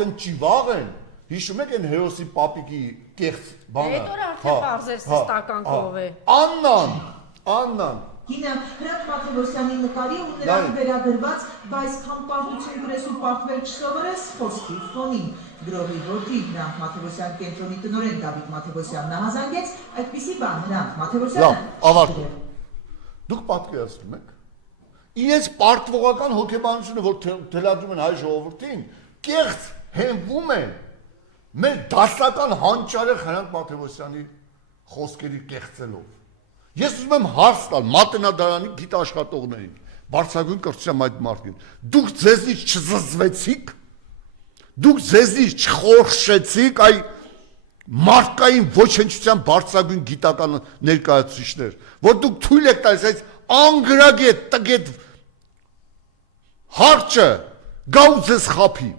արդեն ճիվաղ են, հիշում եք այն հերոսի պապիկի կեղծ բանը։ Այդ օր արդեն բարձր սստական կով է։ Աննան։ Գինը Հրանտ Մաթևոսյանի նկարի ու նրան վերագրված, բայց խամպարտություն գրես ու պահվել չսովորես խոսքի ֆոնին։ Գրողի որդի Հրանտ Մաթևոսյան կենտրոնի տնօրեն Դավիթ Մաթևոսյանն ահազանգեց, այդպիսի բան Հրանտ Մաթևոսյանը։ Ավարտում։ Դուք պատկերացնում եք։ Իրենց պարտվողական հոգեբանությունը, որ թելադրում են հայ ժողովրդին, կեղծ հենվում են մեր դասական հանճարեղ Հրանտ Մաթևոսյանի խոսքերի կեղծելով։ Ես ուզում եմ հարց տալ մատենադարանի գիտաշխատողներին, բարձրագույն կրթության այդ մարդին, դուք ձեզնից չզզվեցիք, դուք ձեզնից չխորշեցիք այ մարդկային ոչնչության բարձրագույն գիտական ներկայացուցիչներ, որ դուք թույլ եք տալիս այս անգրագետ տգետ հարճը գա ու ձեզ խափի,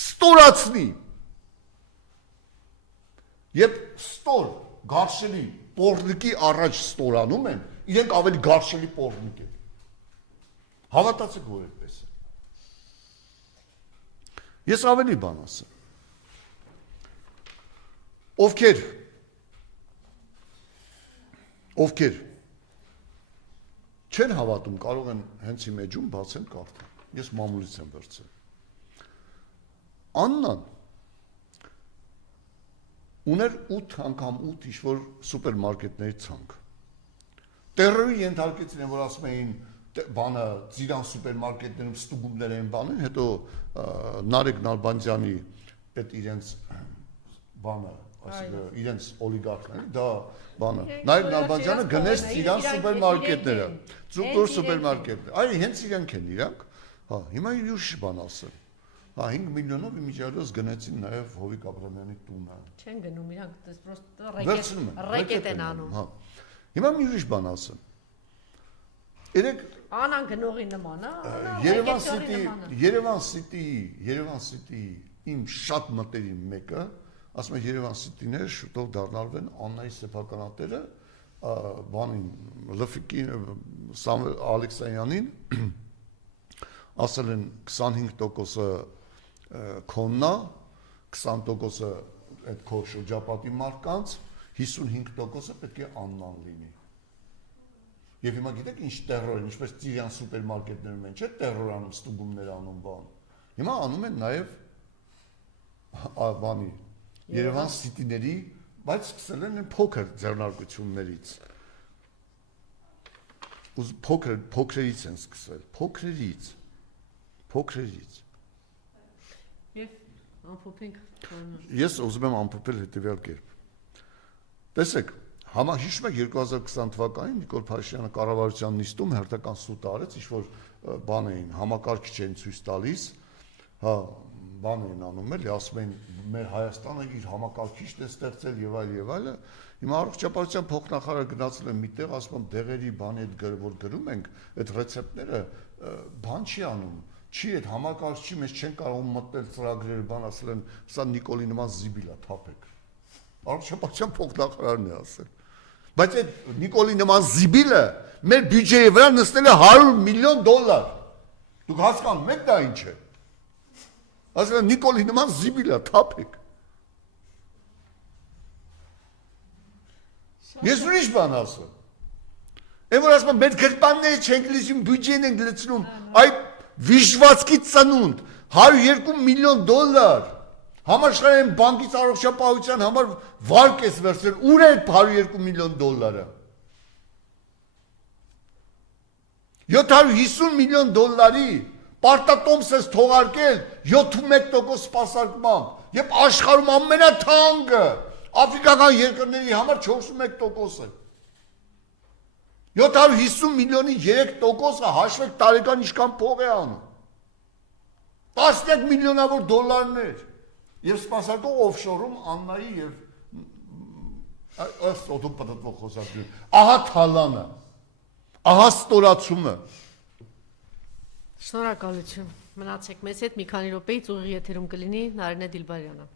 ստորացնի, երբ ստոր գարշելի պորնիկի առաջ ստորանում են, իրենք ավելի գարշելի պորնիկ են։ Հավատացեք, որ այդպես է։ Ես ավելի բան ասեմ։ Ովքեր չեն հավատում, կարող են հենց իմ էջում բացեն կարդան։ Ես մամուլից եմ վերցել։ Աննան ուներ 8 անգամ 8 ինչ-որ սուպերմարկետների ցանկ։ Տերորի ենթարկեցին են, որ ասում էին բանը Ծիրան սուպերմարկետներում ստուգումներ են բանին, հետո Նարեկ Նալբանդյանի այդ իրենց բանը, այսինքն իրենց օլիգարխները, դա բանը։ Նարեկ Նալբանդյանը գնեց Ծիրան սուպերմարկետները, Ծուկտոր սուպերմարկետները։ Այ հենց իրանք են իրանք։ Հա, հիմա ուրիշ բան ասեմ։ 5 միլիոնով իմիջիալոս գնացին նաև Հովիկ Աբրամյանի տունը։ Չեն գնում, իրանք դες պրոստը ռեկետ են անում։ Հա։ Հիմա մի ուրիշ բան ասեմ։ Երեք Անան գնողի նման, Երևան City-ի իմ շատ մտերիմ մեկը, ասում է Երևան City-ները շուտով դառնալվեն Աննայի սեփականատերը, բանին Լֆիկին Սամվել Ալեքսանյանին ասել են 25% քոննա, 20% այդ քո շրջապատի մարդկանց, 55% պետք է Աննան լինի։ Եվ հիմա գիտեք ինչ տերոր են, ինչպես Ծիրան սուպերմարկետներում են, չէ՞ տերոր անում, ստուգումներ անում բան։ Հիմա անում են նաև բանի Երևան City-ների, բայց սկսել են փոքր ձեռնարկություններից։ Փոքրերից են սկսել, փոքրերից։ Եվ ամփոփենք։ Ես ուզում եմ ամփոփել հետևյալ կերպ։ Տեսեք, հիշում եք 2020 թվականին Նիկոլ Փաշինյանը կառավարության նիստում հերթական սուտ արեց, ինչ-որ բան էին, համակարգիչ էին ցույց տալիս, հա, բան էին անում էլի, ասում էին մեր Հայաստանը իր համակարգիչն է ստեղծել եւ այլը։ Հիմա առողջապահության փոխնախարարը գնացել է միտեղ, ասում եմ դեղերի բանի հետ որ գրում ենք, այդ ռեցեպտները բան չի անում, չի այդ համակարգչի մեջ չեն կարող մտնել ծրագրերը, բան ասել են, սա Նիկոլի նման զիբիլ է, թափեք։ Առողջապահության փոխնախարարն է ասել։ Բայց այդ Նիկոլի նման զիբիլը մեր բյուջեի վրա նստել է $100 միլիոն։ Դուք հասկանում եք դա ինչ է։ Ասել են Նիկոլի նման զիբիլ է, թափեք։ Ես ուրիշ բան ասեմ։ Այն որ ասում եմ, մեր գրպանները չենք լսում, բյուջեն ենք լցնում, այ վիժվածքի ծնունդ, $102 միլիոն։ Համաշխարհային բանկից առողջապահության համար վարկ ես վերցրել, ուր է $102 միլիոն։ $750 միլիոն պարտատոմս ես թողարկել 71% սպասարկմամբ, եւ աշխարհում ամենաթանկը աֆրիկական երկրների համար 41% է։ 750 միլիոնի 3%-ը հաշվեք տարեկան ինչքան փող է անում։ 10 միլիոնավոր դոլարներ եւ սպասարկող օֆշորում Աննայի եւ ըստ օդում պատտվող խոսակցություն։ Ահա թալանը, ահա ստորացումը։ Շնորհակալություն։ Մնացեք մեզ հետ մի քանի րոպեից ուղիղ եթերում կլինի Նարինե Դիլբարյանը։